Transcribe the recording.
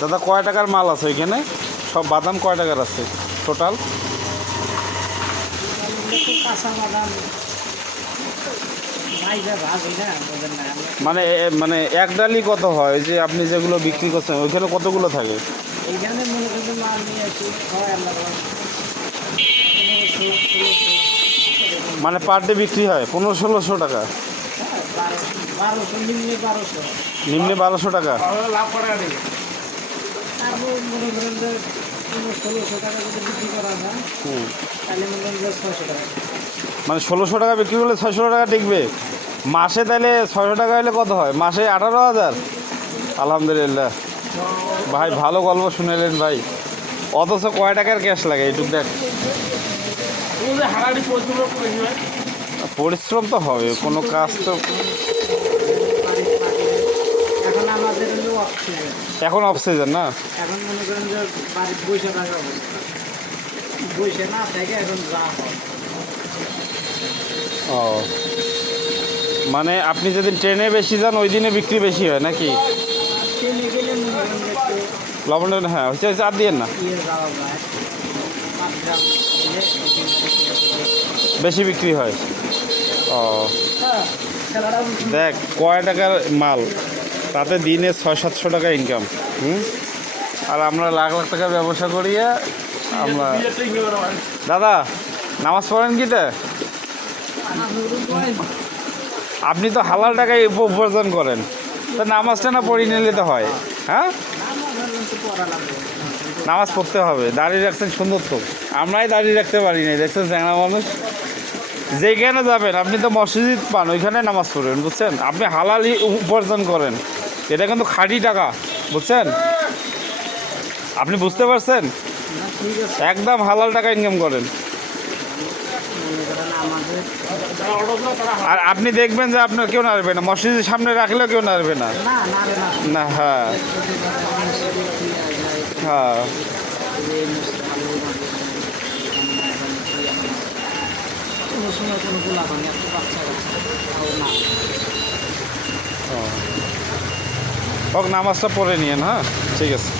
দাদা কয় টাকার মাল আছে ওইখানে? সব বাদাম কয় টাকার আছে টোটাল মানে মানে এক ডালি কত হয়? যে আপনি যেগুলো বিক্রি করছেন ওইখানে কতগুলো থাকে? মনে পার ডে বিক্রি হয়? পনেরো ষোলোশো টাকা। হ্যাঁ, নিম্নে বারোশো। টাকা। তারপর মনে করেন যে ষোলোশো টাকা যদি বিক্রি করা যায় তাহলে মনে করেন যে ছশো টাকা মানে ষোলোশো টাকা বিক্রি করলে ছয়শো টাকা টিকবে। মাসে তাহলে ছয়শো টাকা হলে কত হয়? মাসে আঠারো হাজার। আলহামদুলিল্লাহ। ভাই ভালো গল্প শুনেলেন ভাই। অথচ কয় টাকার ক্যাশ লাগে? এইটুক দেখ। পরিশ্রম তো হবে কোনো কাজ তো বাড়ির পাশে। এখন আমাদের এখন অফ সিজন না? এখন মনে করেন যে বাড়ির বসে থাকা অবস্থা। বসে না থেকে এখন যা ও। মানে আপনি যেদিন ট্রেনে বেশি যান ওই দিনে বিক্রি বেশি হয় নাকি? ট্রেনে গেলে লবণ হ্যাঁ হচ্ছে হচ্ছে আর দিয়েন না। ইয়ে ওখানে বেশি বিক্রি হয়। ও। হ্যাঁ দেখ কয় টাকার মাল? তাতে দিনে ছয়, সাতশো টাকা ইনকাম হুম? আর আমরা লাখ লাখ টাকার ব্যবসা করিয়া আমরা দাদা, নামাজ পড়েন কি তে আপনি তো হালাল টাকায় উপ- উপার্জন করেন। তো নামাজটা না পড়ি নিলে তো হয় হ্যাঁ? নামাজ পড়তে হবে, দাঁড়িয়ে রাখছেন সুন্দর তো। আমরাই দাঁড়িয়ে রাখতে পারি না দেখছেন চ্যাংরা মানুষ? যেখানে যাবেন, আপনি তো মসজিদ পান, ওইখানে নামাজ পড়বেন, বুঝছেন? আপনি হালালি উপার্জন করেন। এটা কিন্তু খাঁটি টাকা বুঝছেন? আপনি বুঝতে পারছেন? একদম হালাল টাকা ইনকাম করেন। আর আপনি দেখবেন যে আপনার কেউ নাড়বে না মসজিদের সামনে রাখলেও কেউ নাড়বে না। না হ্যাঁ হ্যাঁ যে মুসলিম আলু মাঝে কোনো সময় কোনো গোলা বাচ্চা বাচ্চা না। হোক নামাজটা পড়ে নিয়েন হ্যাঁ? ঠিক আছে।